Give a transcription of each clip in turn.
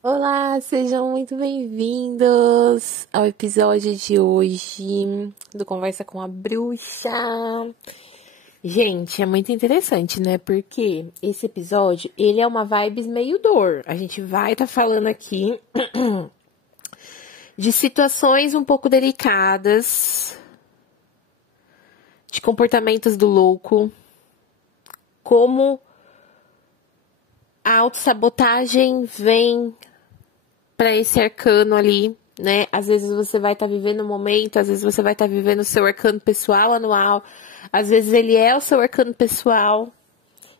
Olá, sejam muito bem-vindos ao episódio de hoje do Conversa com a Bruxa. Gente, é muito interessante, né? Porque esse episódio, ele é uma vibes meio dor. A gente vai estar falando aqui de situações um pouco delicadas, de comportamentos do louco, como a autossabotagem vem para esse arcano ali, né? Às vezes você vai estar vivendo um momento, às vezes você vai estar vivendo o seu arcano pessoal anual, às vezes ele é o seu arcano pessoal,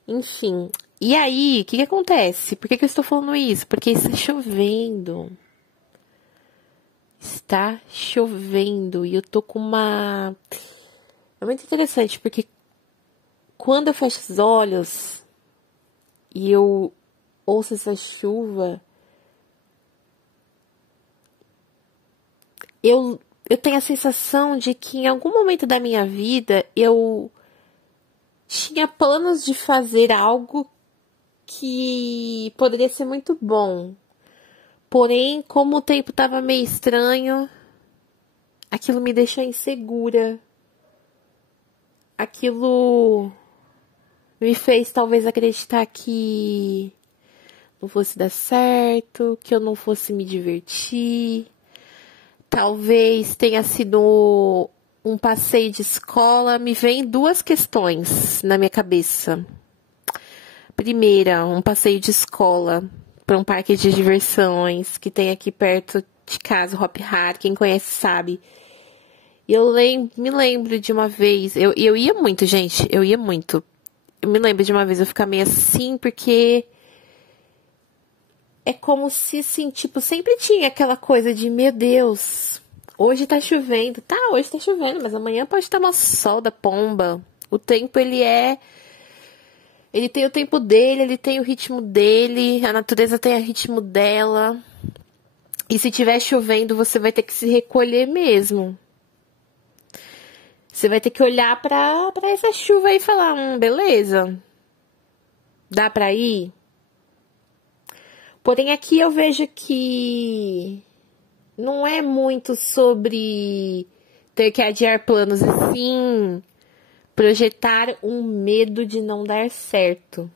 enfim. E aí, o que acontece? Por que eu estou falando isso? Porque está chovendo. Está chovendo e eu tô com uma... É muito interessante, porque quando eu fecho os olhos e eu ouço essa chuva, eu tenho a sensação de que em algum momento da minha vida eu tinha planos de fazer algo que poderia ser muito bom. Porém, como o tempo estava meio estranho, aquilo me deixa insegura. Aquilo me fez talvez acreditar que não fosse dar certo, que eu não fosse me divertir. Talvez tenha sido um passeio de escola. Me vem duas questões na minha cabeça. Primeira, um passeio de escola para um parque de diversões que tem aqui perto de casa, o Hop Hari. Quem conhece sabe. Me lembro de uma vez, eu ia muito, gente, eu ia muito. Eu me lembro de uma vez eu ficar meio assim, porque é como se, assim, tipo, sempre tinha aquela coisa de, meu Deus, hoje tá chovendo. Tá, hoje tá chovendo, mas amanhã pode estar uma sol da pomba. O tempo, ele tem o tempo dele, ele tem o ritmo dele, a natureza tem o ritmo dela. E se tiver chovendo, você vai ter que se recolher mesmo. Você vai ter que olhar pra essa chuva aí e falar, beleza, dá pra ir? Porém, aqui eu vejo que não é muito sobre ter que adiar planos, e sim projetar um medo de não dar certo.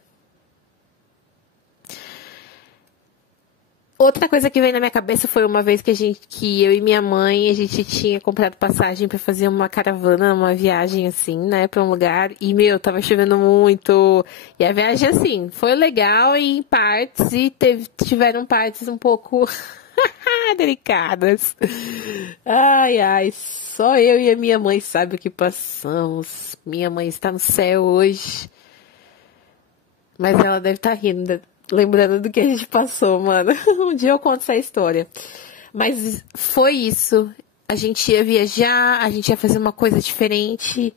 Outra coisa que veio na minha cabeça foi uma vez que eu e minha mãe, a gente tinha comprado passagem para fazer uma caravana, uma viagem assim, né, para um lugar. E, tava chovendo muito. E a viagem, assim, foi legal em partes e tiveram partes um pouco delicadas. Ai, ai, só eu e a minha mãe sabem o que passamos. Minha mãe está no céu hoje. Mas ela deve estar rindo, lembrando do que a gente passou, mano. Um dia eu conto essa história. Mas foi isso. A gente ia viajar, a gente ia fazer uma coisa diferente.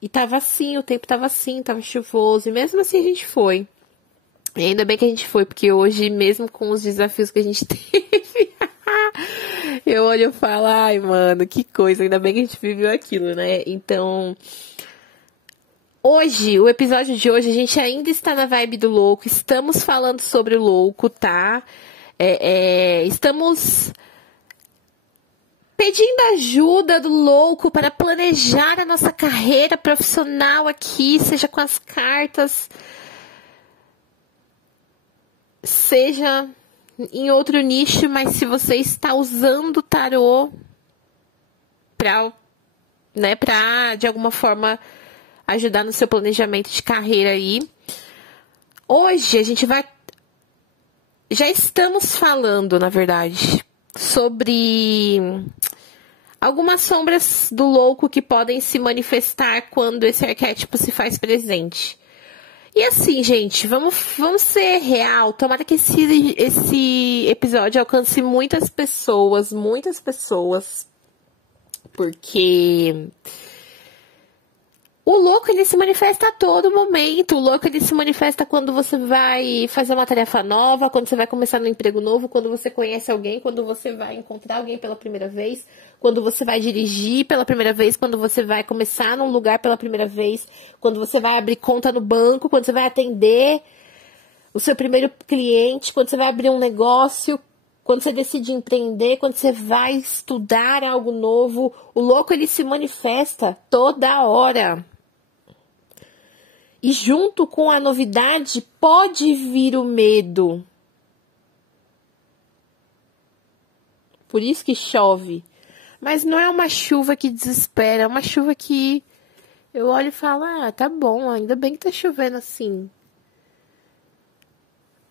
E tava assim, o tempo tava assim, tava chuvoso. E mesmo assim a gente foi. E ainda bem que a gente foi, porque hoje, mesmo com os desafios que a gente teve, eu olho e falo, ai, mano, que coisa. Ainda bem que a gente viveu aquilo, né? Então... Hoje, o episódio de hoje, a gente ainda está na vibe do louco. Estamos falando sobre o louco, tá? Estamos pedindo ajuda do louco para planejar a nossa carreira profissional aqui, seja com as cartas, seja em outro nicho, mas se você está usando o tarô para, né, para de alguma forma ajudar no seu planejamento de carreira aí. Hoje a gente vai... Já estamos falando, na verdade, sobre algumas sombras do louco que podem se manifestar quando esse arquétipo se faz presente. E assim, gente, vamos ser real. Tomara que esse episódio alcance muitas pessoas, porque... O louco, ele se manifesta a todo momento. O louco, ele se manifesta quando você vai fazer uma tarefa nova, quando você vai começar um emprego novo, quando você conhece alguém, quando você vai encontrar alguém pela primeira vez, quando você vai dirigir pela primeira vez, quando você vai começar num lugar pela primeira vez, quando você vai abrir conta no banco, quando você vai atender o seu primeiro cliente, quando você vai abrir um negócio, quando você decide empreender, quando você vai estudar algo novo, o louco ele se manifesta toda hora. E junto com a novidade pode vir o medo. Por isso que chove. Mas não é uma chuva que desespera, é uma chuva que eu olho e falo, tá bom, ainda bem que tá chovendo assim.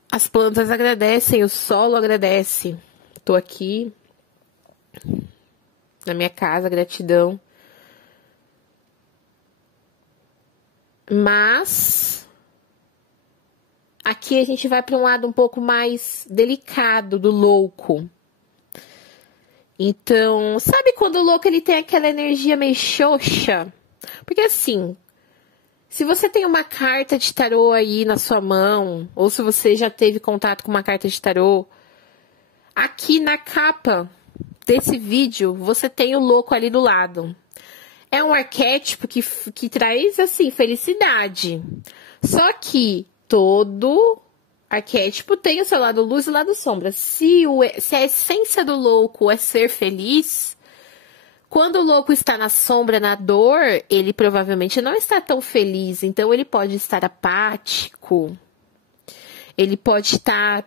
As plantas agradecem, o solo agradece. Tô aqui na minha casa, gratidão. Mas aqui a gente vai para um lado um pouco mais delicado do louco. Então, sabe quando o louco ele tem aquela energia meio xoxa? Porque assim, se você tem uma carta de tarô aí na sua mão, ou se você já teve contato com uma carta de tarô, aqui na capa desse vídeo, você tem o louco ali do lado. É um arquétipo que traz, assim, felicidade. Só que todo arquétipo tem o seu lado luz e o lado sombra. Se a essência do louco é ser feliz, quando o louco está na sombra, na dor, ele provavelmente não está tão feliz. Então, ele pode estar apático. Ele pode estar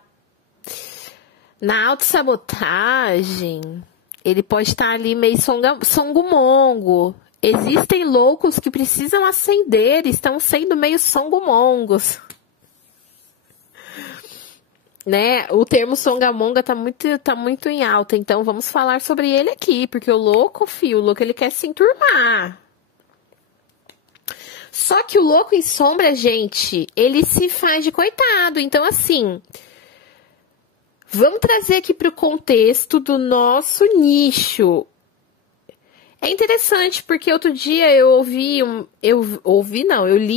na autossabotagem. Ele pode estar ali meio songo-mongo. Existem loucos que precisam ascender, estão sendo meio songo-mongos. Né? O termo songamonga tá muito em alta, então vamos falar sobre ele aqui, porque o louco, ele quer se enturmar. Só que o louco em sombra, gente, ele se faz de coitado, então assim, vamos trazer aqui para o contexto do nosso nicho. É interessante, porque outro dia eu li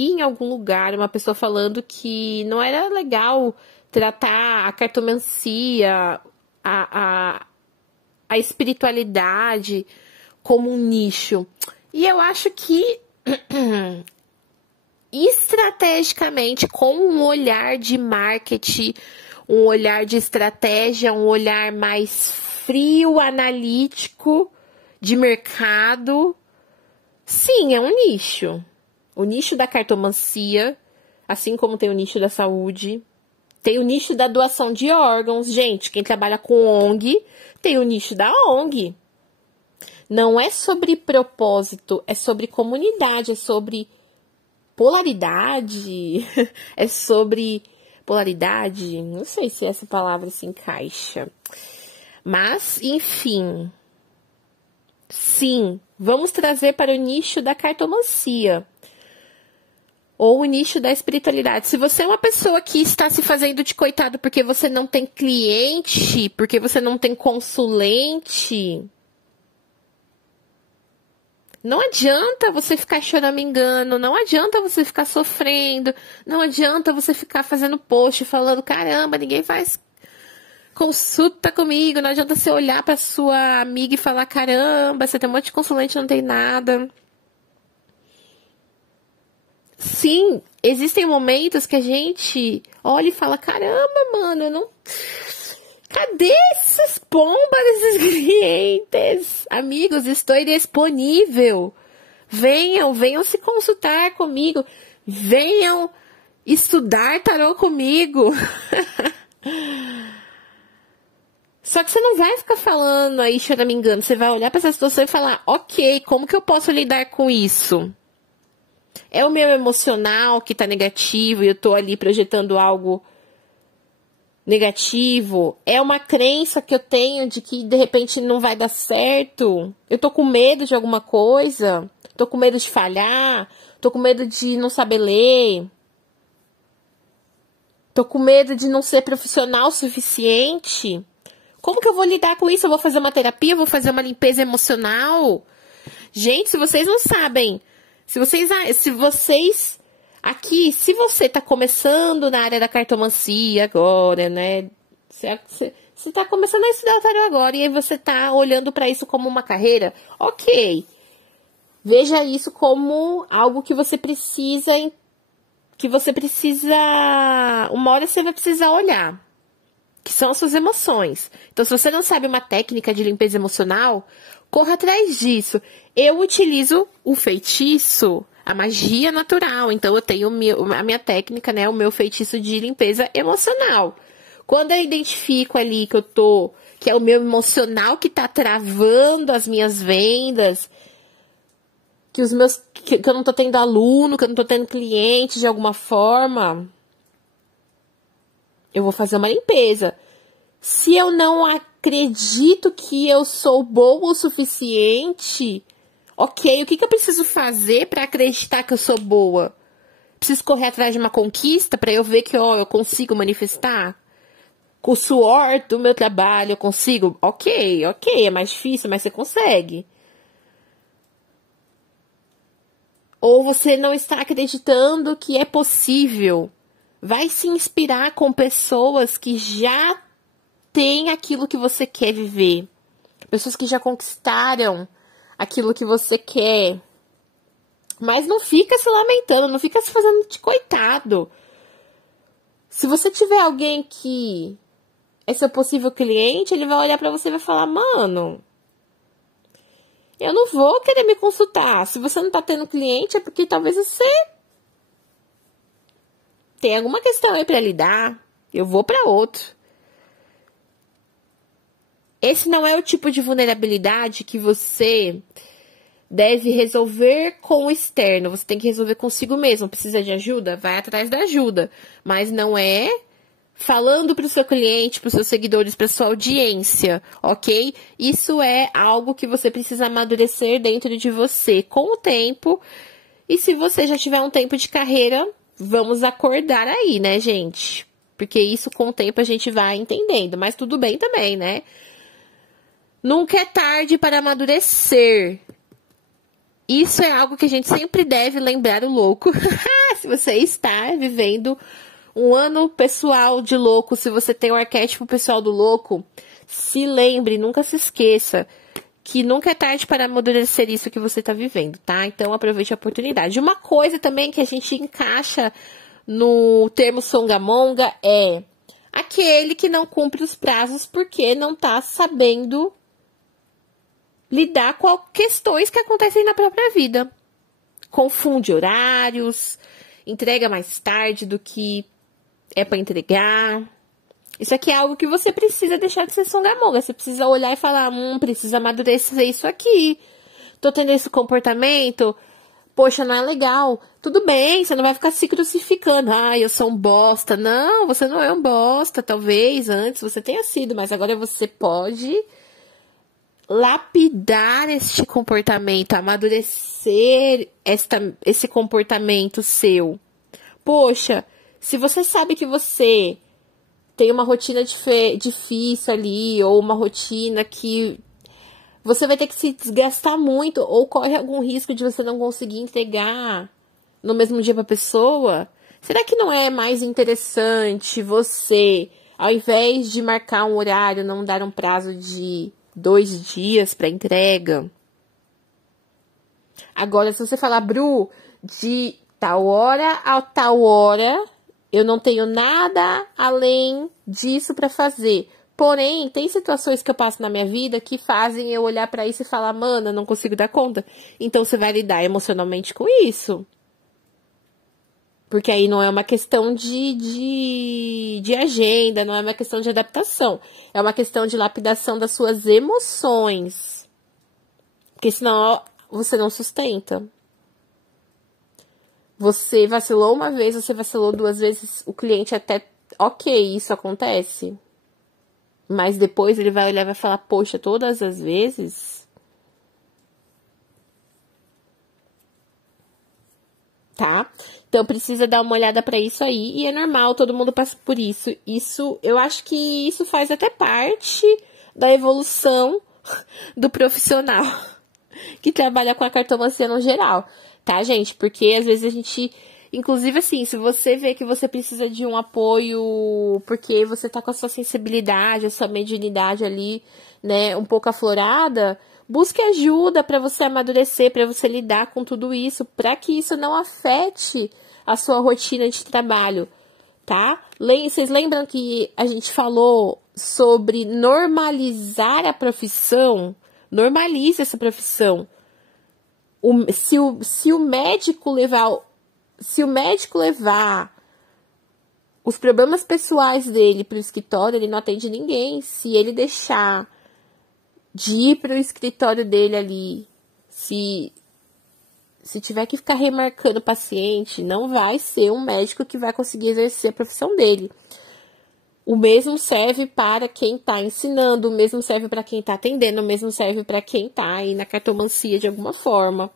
em algum lugar uma pessoa falando que não era legal tratar a cartomancia, a espiritualidade como um nicho. E eu acho que, estrategicamente, com um olhar de marketing, um olhar de estratégia, um olhar mais frio, analítico, de mercado, sim, é um nicho. O nicho da cartomancia, assim como tem o nicho da saúde. Tem o nicho da doação de órgãos. Gente, quem trabalha com ONG, tem o nicho da ONG. Não é sobre propósito, é sobre comunidade, é sobre polaridade. É sobre polaridade, não sei se essa palavra se encaixa. Mas, enfim. Sim, vamos trazer para o nicho da cartomancia. Ou o nicho da espiritualidade. Se você é uma pessoa que está se fazendo de coitado porque você não tem cliente, porque você não tem consulente, não adianta você ficar choramingando, não adianta você ficar sofrendo, não adianta você ficar fazendo post falando, caramba, ninguém faz consulta comigo, não adianta você olhar para sua amiga e falar, caramba, você tem um monte de consulente, não tem nada. Sim, existem momentos que a gente olha e fala, caramba, mano, eu não... Cadê essas pombas desses clientes? Amigos, estou disponível. Venham se consultar comigo. Venham estudar tarô comigo. Só que você não vai ficar falando aí, choramingando. Você vai olhar para essa situação e falar, ok, como que eu posso lidar com isso? É o meu emocional que tá negativo e eu tô ali projetando algo negativo? É uma crença que eu tenho de que de repente não vai dar certo? Eu tô com medo de alguma coisa? Tô com medo de falhar? Tô com medo de não saber ler? Tô com medo de não ser profissional o suficiente? Como que eu vou lidar com isso? Eu vou fazer uma terapia? Eu vou fazer uma limpeza emocional? Gente, se vocês não sabem, se você tá começando na área da cartomancia agora, né? Você tá começando a estudar o tarô agora e aí você tá olhando para isso como uma carreira, ok. Veja isso como algo que você precisa que você precisa... Uma hora você vai precisar olhar, que são as suas emoções. Então, se você não sabe uma técnica de limpeza emocional, corra atrás disso. Eu utilizo o feitiço, a magia natural. Então, eu tenho a minha técnica, né? O meu feitiço de limpeza emocional. Quando eu identifico ali que é o meu emocional que tá travando as minhas vendas, que eu não tô tendo aluno, que eu não tô tendo cliente de alguma forma, eu vou fazer uma limpeza. Se eu não acredito que eu sou boa o suficiente, ok, o que eu preciso fazer para acreditar que eu sou boa? Preciso correr atrás de uma conquista para eu ver que, eu consigo manifestar? Com o suor do meu trabalho eu consigo? Ok, é mais difícil, mas você consegue. Ou você não está acreditando que é possível. Vai se inspirar com pessoas que já têm aquilo que você quer viver. Pessoas que já conquistaram aquilo que você quer. Mas não fica se lamentando, não fica se fazendo de coitado. Se você tiver alguém que é seu possível cliente, ele vai olhar pra você e vai falar, mano, eu não vou querer me consultar. Se você não tá tendo cliente, é porque talvez você tem alguma questão aí pra lidar. Eu vou pra outro. Esse não é o tipo de vulnerabilidade que você deve resolver com o externo. Você tem que resolver consigo mesmo. Precisa de ajuda? Vai atrás da ajuda. Mas não é falando para o seu cliente, para os seus seguidores, para sua audiência, ok? Isso é algo que você precisa amadurecer dentro de você com o tempo. E se você já tiver um tempo de carreira, vamos acordar aí, né, gente? Porque isso com o tempo a gente vai entendendo. Mas tudo bem também, né? Nunca é tarde para amadurecer. Isso é algo que a gente sempre deve lembrar o louco. Se você está vivendo um ano pessoal de louco, se você tem o arquétipo pessoal do louco, se lembre, nunca se esqueça que nunca é tarde para amadurecer isso que você está vivendo, tá? Então aproveite a oportunidade. Uma coisa também que a gente encaixa no termo songamonga é aquele que não cumpre os prazos porque não está sabendo lidar com questões que acontecem na própria vida. Confunde horários, entrega mais tarde do que é para entregar. Isso aqui é algo que você precisa deixar de ser songamonga. Você precisa olhar e falar, precisa amadurecer isso aqui. Tô tendo esse comportamento, poxa, não é legal. Tudo bem, você não vai ficar se crucificando. Eu sou um bosta. Não, você não é um bosta. Talvez antes você tenha sido, mas agora você pode lapidar este comportamento, amadurecer esse comportamento seu. Poxa, se você sabe que você tem uma rotina difícil ali, ou uma rotina que você vai ter que se desgastar muito, ou corre algum risco de você não conseguir entregar no mesmo dia para a pessoa, será que não é mais interessante você, ao invés de marcar um horário, não dar um prazo de 2 dias para entrega? Agora, se você falar, Bru, de tal hora a tal hora, eu não tenho nada além disso para fazer. Porém, tem situações que eu passo na minha vida que fazem eu olhar para isso e falar, mano, eu não consigo dar conta. Então, você vai lidar emocionalmente com isso. Porque aí não é uma questão de agenda, não é uma questão de adaptação. É uma questão de lapidação das suas emoções. Porque senão você não sustenta. Você vacilou uma vez, você vacilou 2 vezes, o cliente até, ok, isso acontece. Mas depois ele vai olhar e vai falar, poxa, todas as vezes? Tá? Então precisa dar uma olhada pra isso aí. E é normal, todo mundo passa por isso. Eu acho que isso faz até parte da evolução do profissional que trabalha com a cartomancia no geral. Tá, gente? Porque às vezes a gente... Inclusive, assim, se você vê que você precisa de um apoio porque você tá com a sua sensibilidade, a sua mediunidade ali, né, um pouco aflorada, busque ajuda para você amadurecer, para você lidar com tudo isso, para que isso não afete a sua rotina de trabalho, tá? Vocês lembram que a gente falou sobre normalizar a profissão? Normalize essa profissão. Se o médico levar os problemas pessoais dele para o escritório, ele não atende ninguém. Se ele deixar de ir para o escritório dele ali, se tiver que ficar remarcando o paciente, não vai ser um médico que vai conseguir exercer a profissão dele. O mesmo serve para quem está ensinando, o mesmo serve para quem está atendendo, o mesmo serve para quem está aí na cartomancia de alguma forma,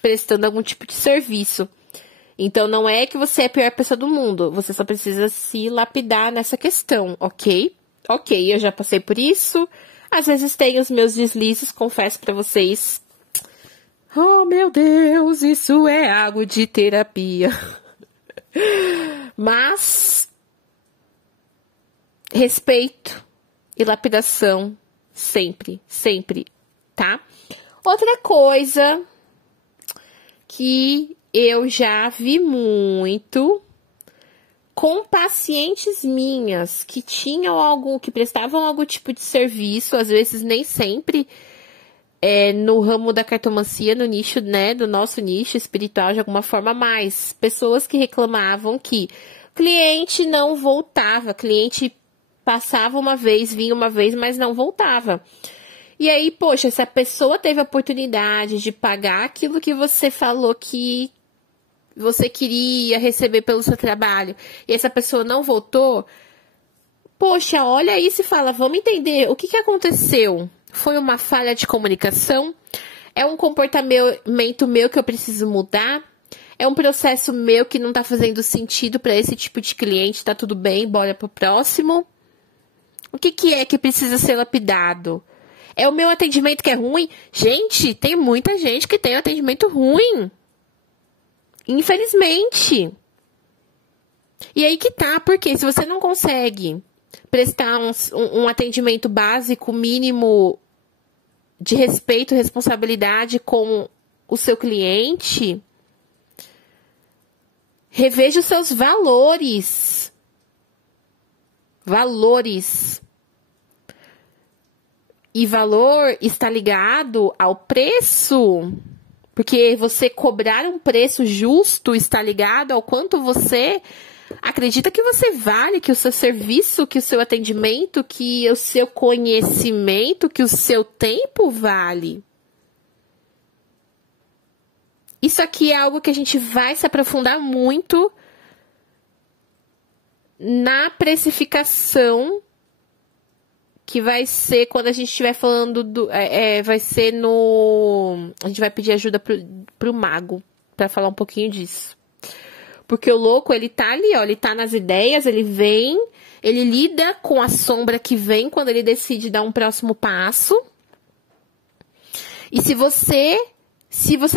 prestando algum tipo de serviço. Então, não é que você é a pior pessoa do mundo, você só precisa se lapidar nessa questão, ok? Ok, eu já passei por isso, às vezes tenho os meus deslizes, confesso para vocês. Oh, meu Deus, isso é algo de terapia. Mas, respeito e lapidação, sempre, sempre, tá? Outra coisa que eu já vi muito com pacientes minhas que que prestavam algum tipo de serviço, às vezes nem sempre, no ramo da cartomancia, no nicho, né, do nosso nicho espiritual, de alguma forma mais. Pessoas que reclamavam que cliente não voltava, cliente passava uma vez, vinha uma vez, mas não voltava. E aí, poxa, se a pessoa teve a oportunidade de pagar aquilo que você falou que você queria receber pelo seu trabalho, e essa pessoa não voltou, poxa, olha isso e fala, vamos entender o que aconteceu. Foi uma falha de comunicação? É um comportamento meu que eu preciso mudar? É um processo meu que não está fazendo sentido para esse tipo de cliente? Tá tudo bem, bora pro próximo? O que é que precisa ser lapidado? É o meu atendimento que é ruim? Gente, tem muita gente que tem um atendimento ruim. Infelizmente. E aí que tá, porque se você não consegue prestar um atendimento básico, mínimo, de respeito e responsabilidade com o seu cliente, reveja os seus valores. Valores. E valor está ligado ao preço. Porque você cobrar um preço justo está ligado ao quanto você acredita que você vale, que o seu serviço, que o seu atendimento, que o seu conhecimento, que o seu tempo vale. Isso aqui é algo que a gente vai se aprofundar muito na precificação, que vai ser quando a gente estiver falando vai ser no... A gente vai pedir ajuda pro mago para falar um pouquinho disso. Porque o louco, ele tá ali, ó, ele tá nas ideias, ele vem, ele lida com a sombra que vem quando ele decide dar um próximo passo. E se você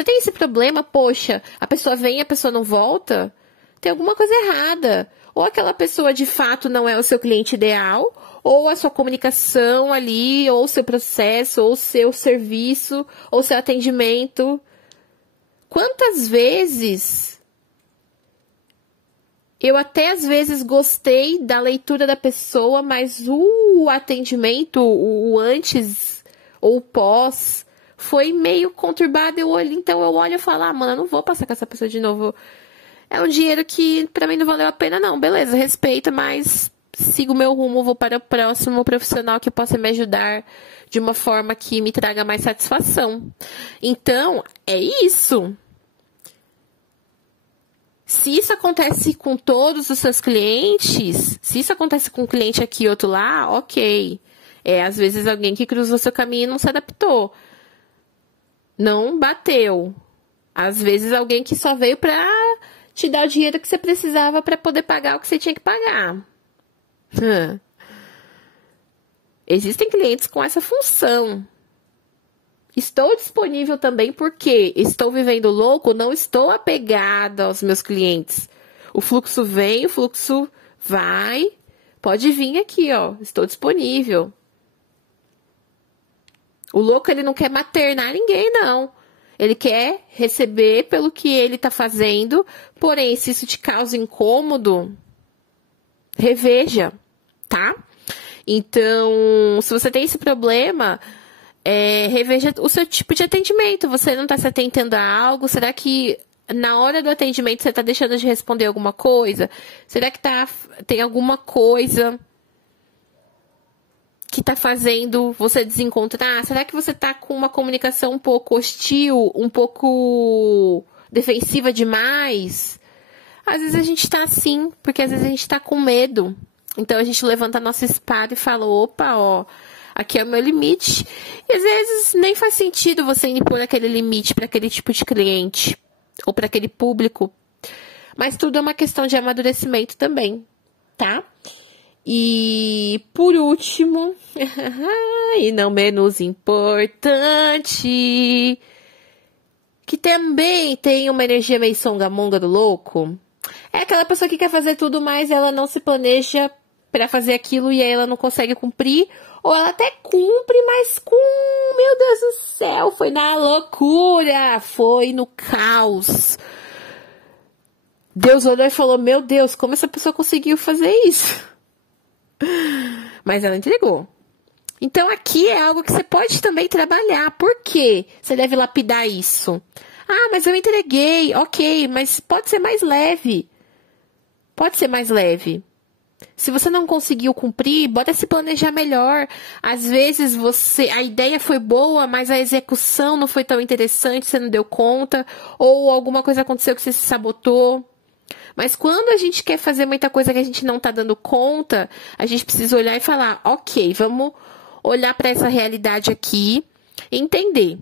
tem esse problema, poxa, a pessoa vem e a pessoa não volta, tem alguma coisa errada. Ou aquela pessoa de fato não é o seu cliente ideal, ou a sua comunicação ali, ou o seu processo, ou o seu serviço, ou o seu atendimento. Quantas vezes eu até às vezes gostei da leitura da pessoa, mas o atendimento, o antes ou o pós, foi meio conturbado. Então eu olho e falo, mano, eu não vou passar com essa pessoa de novo. É um dinheiro que pra mim não valeu a pena, não. Beleza, respeita, mas sigo o meu rumo, vou para o próximo profissional que possa me ajudar de uma forma que me traga mais satisfação. Então, é isso. Se isso acontece com todos os seus clientes, se isso acontece com um cliente aqui e outro lá, ok. Às vezes alguém que cruzou seu caminho e não se adaptou. Não bateu. Às vezes alguém que só veio pra te dar o dinheiro que você precisava para poder pagar o que você tinha que pagar. Existem clientes com essa função. Estou disponível também porque estou vivendo louco, não estou apegada aos meus clientes. O fluxo vem, o fluxo vai. Pode vir aqui, ó. Estou disponível. O louco, ele não quer maternar ninguém, não. Ele quer receber pelo que ele tá fazendo, porém, se isso te causa incômodo, reveja, tá? Então, se você tem esse problema, reveja o seu tipo de atendimento. Você não tá se atentando a algo? Será que na hora do atendimento você tá deixando de responder alguma coisa? Será que tem alguma coisa que tá fazendo você desencontrar? Será que você tá com uma comunicação um pouco hostil, um pouco defensiva demais? Às vezes a gente tá assim, porque às vezes a gente tá com medo. Então a gente levanta a nossa espada e fala, opa, ó, aqui é o meu limite. E às vezes nem faz sentido você impor aquele limite para aquele tipo de cliente ou para aquele público. Mas tudo é uma questão de amadurecimento também, tá? E por último, e não menos importante, que também tem uma energia meio songamonga do louco, é aquela pessoa que quer fazer tudo, mas ela não se planeja para fazer aquilo e aí ela não consegue cumprir, ou ela até cumpre, mas meu Deus do céu, foi na loucura, foi no caos. Deus olhou e falou, meu Deus, como essa pessoa conseguiu fazer isso? Mas ela entregou. Então aqui é algo que você pode também trabalhar. Por quê? Você deve lapidar isso. Ah, mas eu entreguei. Ok, mas pode ser mais leve. Pode ser mais leve. Se você não conseguiu cumprir, bora se planejar melhor. Às vezes a ideia foi boa, mas a execução não foi tão interessante, você não deu conta, ou alguma coisa aconteceu que você se sabotou. Mas quando a gente quer fazer muita coisa que a gente não tá dando conta, a gente precisa olhar e falar, ok, vamos olhar para essa realidade aqui e entender.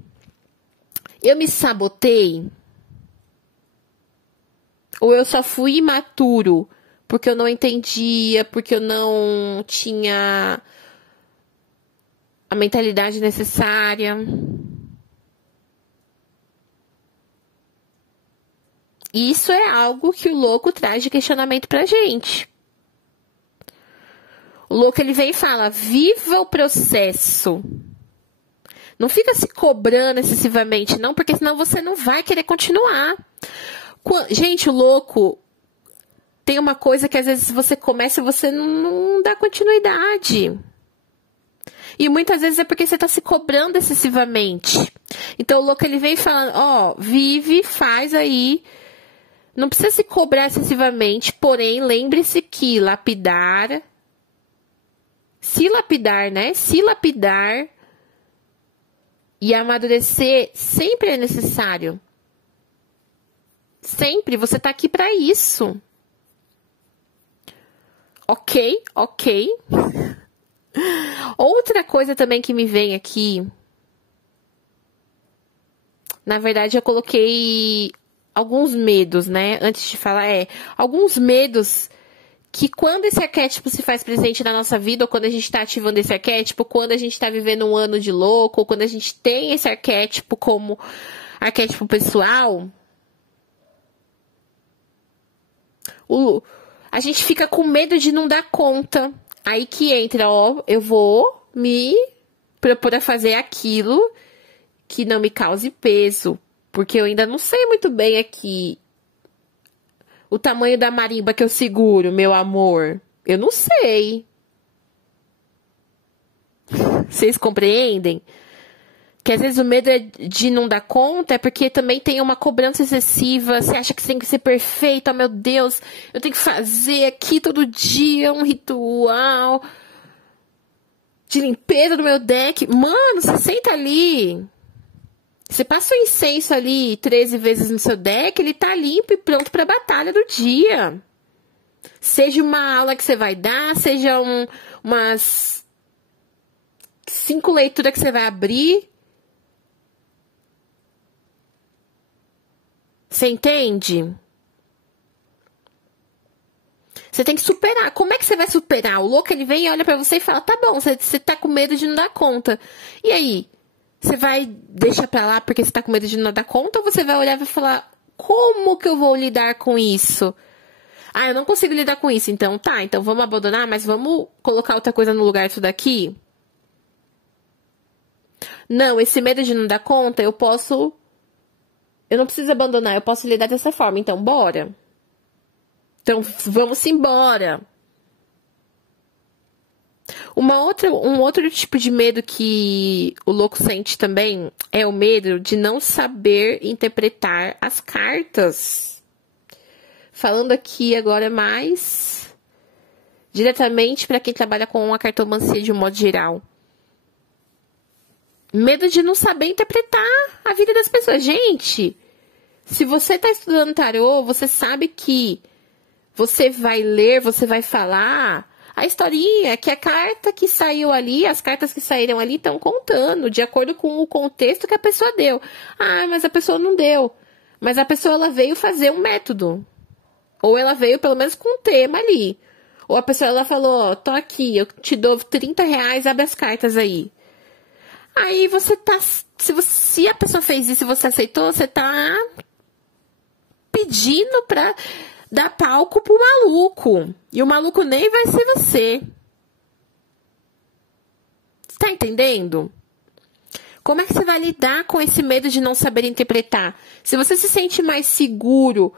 Eu me sabotei? Ou eu só fui imaturo porque eu não entendia, porque eu não tinha a mentalidade necessária? Isso é algo que o louco traz de questionamento pra gente. O louco, ele vem e fala, viva o processo. Não fica se cobrando excessivamente, não, porque senão você não vai querer continuar. Gente, o louco tem uma coisa que às vezes você começa e você não dá continuidade. E muitas vezes é porque você está se cobrando excessivamente. Então o louco, ele vem falando, ó, vive, faz aí. Não precisa se cobrar excessivamente, porém, lembre-se que se lapidar e amadurecer sempre é necessário. Sempre, você tá aqui para isso. Ok. Outra coisa também que me vem aqui, na verdade eu coloquei alguns medos, né? Antes de falar, alguns medos que quando esse arquétipo se faz presente na nossa vida, ou quando a gente está ativando esse arquétipo, quando a gente está vivendo um ano de louco, ou quando a gente tem esse arquétipo como arquétipo pessoal, a gente fica com medo de não dar conta. Aí que entra, ó, eu vou me propor a fazer aquilo que não me cause peso. Porque eu ainda não sei muito bem aqui o tamanho da marimba que eu seguro, meu amor. Eu não sei. Vocês compreendem? Que às vezes o medo de não dar conta é porque também tem uma cobrança excessiva. Você acha que você tem que ser perfeito. Oh, meu Deus, eu tenho que fazer aqui todo dia um ritual de limpeza do meu deck. Mano, você senta ali. Você passa o incenso ali 13 vezes no seu deck, ele tá limpo e pronto para a batalha do dia. Seja uma aula que você vai dar, seja umas 5 leituras que você vai abrir. Você entende? Você tem que superar. Como é que você vai superar? O louco, ele vem e olha pra você e fala, tá bom, você tá com medo de não dar conta. E aí? Você vai deixar pra lá porque você tá com medo de não dar conta? Ou você vai olhar e vai falar, como que eu vou lidar com isso? Ah, eu não consigo lidar com isso. Então, tá, então vamos abandonar, mas vamos colocar outra coisa no lugar disso daqui? Não, esse medo de não dar conta, eu posso eu não preciso abandonar, eu posso lidar dessa forma, então bora. Então vamos embora. Um outro tipo de medo que o louco sente também é o medo de não saber interpretar as cartas. Falando aqui agora mais diretamente para quem trabalha com a cartomancia de um modo geral. Medo de não saber interpretar a vida das pessoas. Gente, se você está estudando tarô, você sabe que você vai ler, você vai falar a historinha, que a carta que saiu ali, as cartas que saíram ali estão contando, de acordo com o contexto que a pessoa deu. Ah, mas a pessoa não deu. Mas a pessoa, ela veio fazer um método. Ou ela veio, pelo menos, com um tema ali. Ou a pessoa, ela falou, ó, tô aqui, eu te dou R$30, abre as cartas aí. Aí você tá... Se a pessoa fez isso e você aceitou, você tá pedindo pra dar palco pro maluco. E o maluco nem vai ser você. Tá entendendo? Como é que você vai lidar com esse medo de não saber interpretar? Se você se sente mais seguro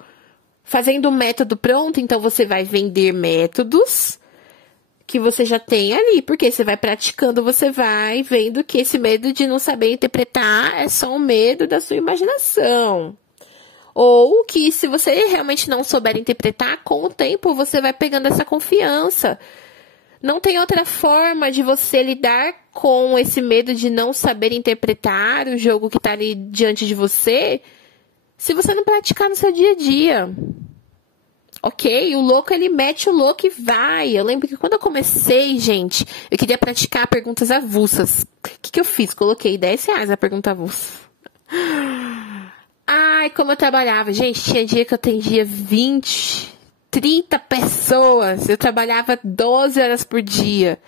fazendo um método pronto, então você vai vender métodos que você já tem ali. Porque você vai praticando, você vai vendo que esse medo de não saber interpretar é só um medo da sua imaginação. Ou que se você realmente não souber interpretar, com o tempo você vai pegando essa confiança. Não tem outra forma de você lidar com esse medo de não saber interpretar o jogo que está ali diante de você, se você não praticar no seu dia a dia. Ok? O louco, ele mete o louco e vai. Eu lembro que quando eu comecei, gente, eu queria praticar perguntas avulsas. O que eu fiz? Coloquei R$10 a pergunta avulsa. Ai, como eu trabalhava. Gente, tinha dia que eu atendia 20, 30 pessoas. Eu trabalhava 12 horas por dia.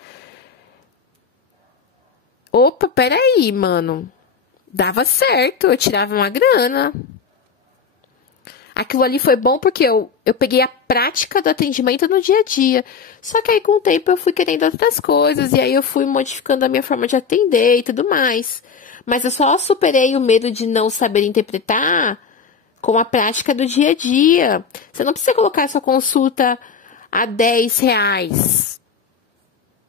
Opa, peraí, mano. Dava certo, eu tirava uma grana. Aquilo ali foi bom porque eu peguei a prática do atendimento no dia a dia. Só que aí com o tempo eu fui querendo outras coisas. E aí eu fui modificando a minha forma de atender e tudo mais. Mas eu só superei o medo de não saber interpretar com a prática do dia a dia. Você não precisa colocar sua consulta a R$10.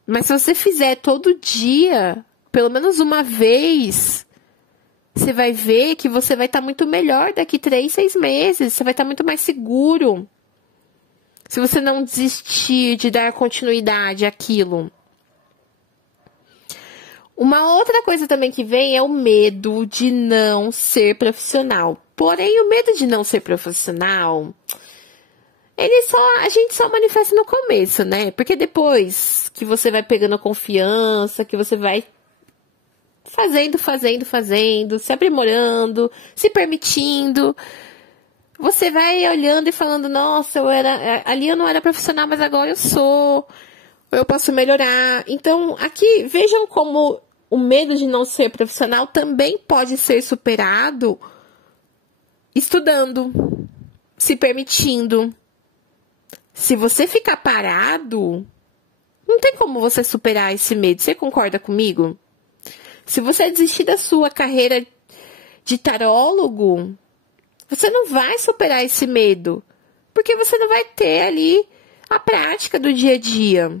Mas se você fizer todo dia, pelo menos uma vez, você vai ver que você vai estar muito melhor daqui 3, 6 meses. Você vai estar muito mais seguro. Se você não desistir de dar continuidade àquilo. Uma outra coisa também que vem é o medo de não ser profissional. Porém, o medo de não ser profissional, a gente só manifesta no começo, né? Porque depois que você vai pegando confiança, que você vai fazendo, se aprimorando, se permitindo, você vai olhando e falando, nossa, ali eu não era profissional, mas agora eu sou, eu posso melhorar. Então, aqui, vejam como o medo de não ser profissional também pode ser superado estudando, se permitindo. Se você ficar parado, não tem como você superar esse medo. Você concorda comigo? Se você desistir da sua carreira de tarólogo, você não vai superar esse medo, porque você não vai ter ali a prática do dia a dia.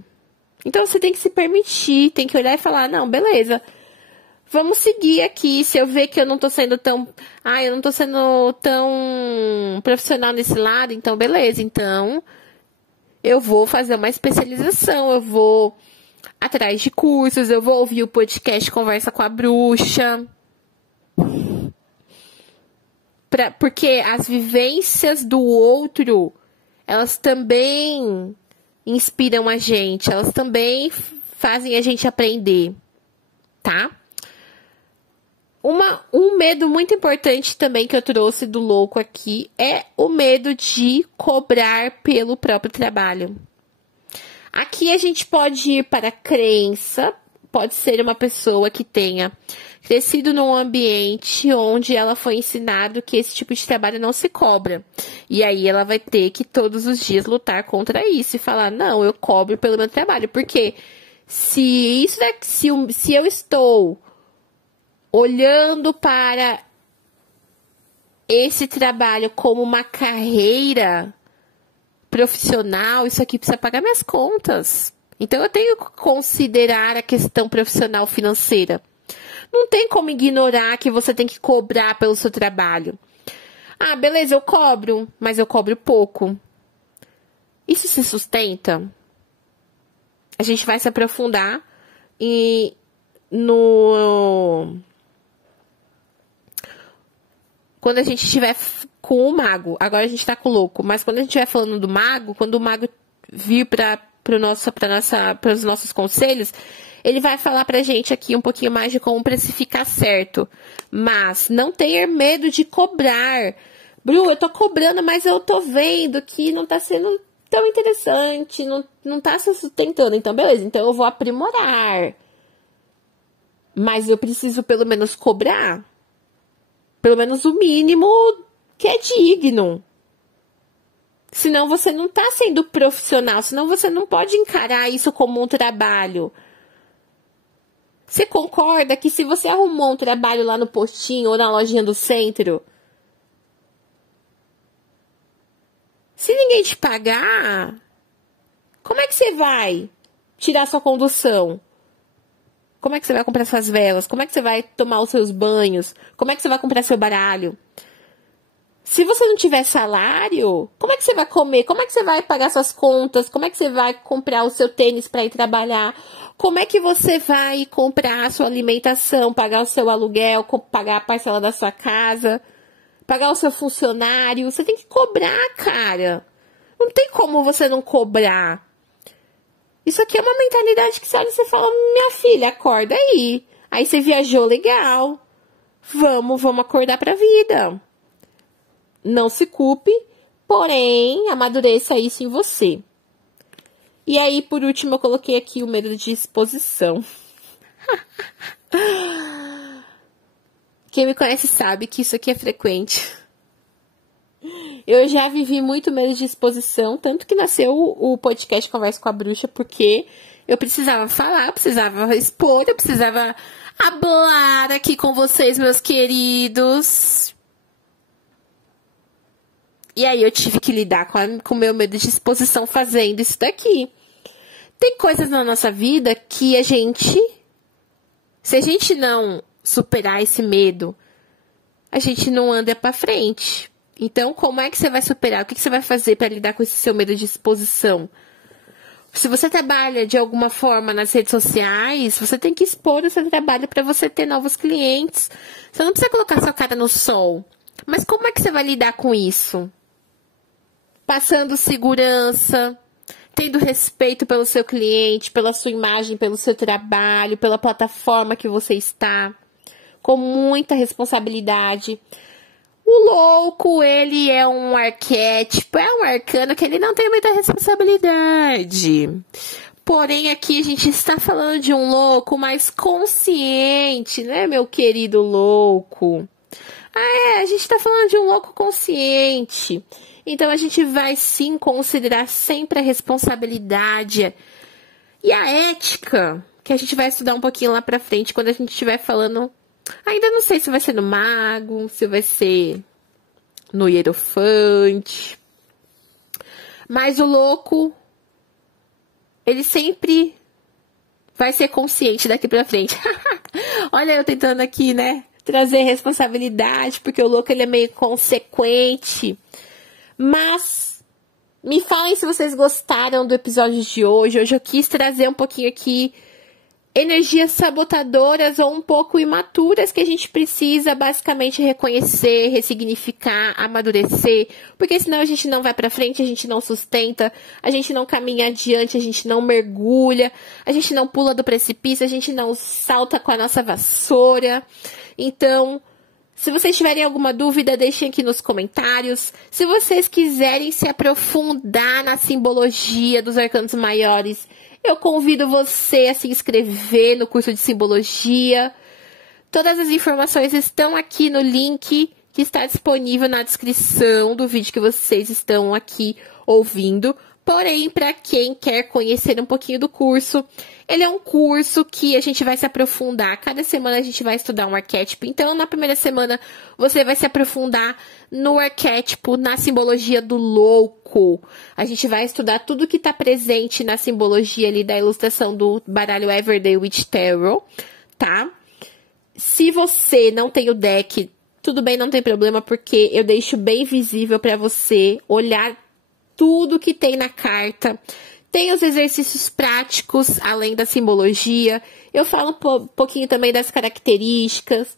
Então, você tem que se permitir, tem que olhar e falar, não, beleza, vamos seguir aqui. Se eu ver que eu não tô sendo tão profissional nesse lado, então, beleza, então, eu vou fazer uma especialização, eu vou atrás de cursos, eu vou ouvir o podcast Conversa com a Bruxa. Porque as vivências do outro, elas também inspiram a gente, elas também fazem a gente aprender, tá? Um medo muito importante também que eu trouxe do louco aqui é o medo de cobrar pelo próprio trabalho. Aqui a gente pode ir para a crença, pode ser uma pessoa que tenha crescido num ambiente onde ela foi ensinado que esse tipo de trabalho não se cobra. E aí ela vai ter que todos os dias lutar contra isso e falar, não, eu cobro pelo meu trabalho. Porque se eu estou olhando para esse trabalho como uma carreira profissional, isso aqui precisa pagar minhas contas. Então, eu tenho que considerar a questão profissional financeira. Não tem como ignorar que você tem que cobrar pelo seu trabalho. Ah, beleza, eu cobro, mas eu cobro pouco. Isso se sustenta? A gente vai se aprofundar quando a gente estiver com o mago. Agora a gente tá com o louco. Mas quando a gente estiver falando do mago, quando o mago vir para os nossos conselhos, ele vai falar pra gente aqui um pouquinho mais de como precificar certo. Mas não tenha medo de cobrar. Bru, eu tô cobrando, mas eu tô vendo que não tá sendo tão interessante, não tá se sustentando. Então, beleza, então eu vou aprimorar. Mas eu preciso pelo menos cobrar. Pelo menos o mínimo que é digno. Senão você não tá sendo profissional, senão você não pode encarar isso como um trabalho. Você concorda que se você arrumou um trabalho lá no postinho ou na lojinha do centro, se ninguém te pagar, como é que você vai tirar sua condução? Como é que você vai comprar suas velas? Como é que você vai tomar os seus banhos? Como é que você vai comprar seu baralho? Se você não tiver salário, como é que você vai comer? Como é que você vai pagar suas contas? Como é que você vai comprar o seu tênis para ir trabalhar? Como é que você vai comprar a sua alimentação, pagar o seu aluguel, pagar a parcela da sua casa, pagar o seu funcionário? Você tem que cobrar, cara. Não tem como você não cobrar. Isso aqui é uma mentalidade que você olha e você fala, minha filha, acorda aí. Aí você viajou legal. Vamos acordar pra vida. Não se culpe, porém, amadureça isso em você. E aí, por último, eu coloquei aqui o medo de exposição. Quem me conhece sabe que isso aqui é frequente. Eu já vivi muito medo de exposição, tanto que nasceu o podcast Conversa com a Bruxa, porque eu precisava falar, eu precisava expor, eu precisava falar aqui com vocês, meus queridos. E aí eu tive que lidar com o meu medo de exposição fazendo isso daqui. Tem coisas na nossa vida que se a gente não superar esse medo, a gente não anda pra frente. Então, como é que você vai superar? O que você vai fazer para lidar com esse seu medo de exposição? Se você trabalha de alguma forma nas redes sociais, você tem que expor o seu trabalho para você ter novos clientes. Você não precisa colocar sua cara no sol. Mas como é que você vai lidar com isso? Passando segurança, tendo respeito pelo seu cliente, pela sua imagem, pelo seu trabalho, pela plataforma que você está, com muita responsabilidade. O louco, ele é um arquétipo, é um arcano que ele não tem muita responsabilidade. Porém, aqui a gente está falando de um louco mais consciente, né, meu querido louco? A gente está falando de um louco consciente. Então, a gente vai sim considerar sempre a responsabilidade e a ética, que a gente vai estudar um pouquinho lá pra frente, quando a gente estiver falando. Ainda não sei se vai ser no mago, se vai ser no hierofante. Mas o louco, ele sempre vai ser consciente daqui pra frente. Olha eu tentando aqui, né? Trazer responsabilidade, porque o louco ele é meio consequente. Mas me falem se vocês gostaram do episódio de hoje. Hoje eu quis trazer um pouquinho aqui energias sabotadoras ou um pouco imaturas que a gente precisa basicamente reconhecer, ressignificar, amadurecer, porque senão a gente não vai pra frente, a gente não sustenta, a gente não caminha adiante, a gente não mergulha, a gente não pula do precipício, a gente não salta com a nossa vassoura. Então, se vocês tiverem alguma dúvida, deixem aqui nos comentários. Se vocês quiserem se aprofundar na simbologia dos arcanos maiores, eu convido você a se inscrever no curso de simbologia. Todas as informações estão aqui no link que está disponível na descrição do vídeo que vocês estão aqui ouvindo. Porém, para quem quer conhecer um pouquinho do curso, ele é um curso que a gente vai se aprofundar. Cada semana a gente vai estudar um arquétipo. Então, na primeira semana, você vai se aprofundar no arquétipo, na simbologia do louco. A gente vai estudar tudo que está presente na simbologia ali da ilustração do baralho Everyday Witch Tarot, tá? Se você não tem o deck, tudo bem, não tem problema, porque eu deixo bem visível para você olhar tudo que tem na carta. Tem os exercícios práticos, além da simbologia. Eu falo um pouquinho também das características,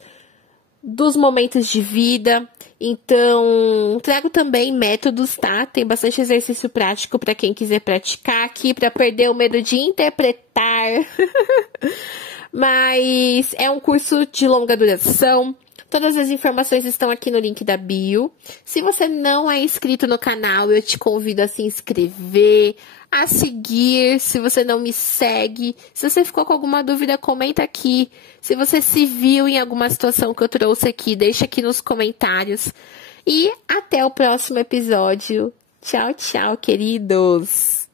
dos momentos de vida. Então, trago também métodos, tá? Tem bastante exercício prático para quem quiser praticar aqui, para perder o medo de interpretar. Mas é um curso de longa duração. Todas as informações estão aqui no link da bio. Se você não é inscrito no canal, eu te convido a se inscrever, a seguir, se você não me segue. Se você ficou com alguma dúvida, comenta aqui. Se você se viu em alguma situação que eu trouxe aqui, deixa aqui nos comentários. E até o próximo episódio. Tchau, tchau, queridos!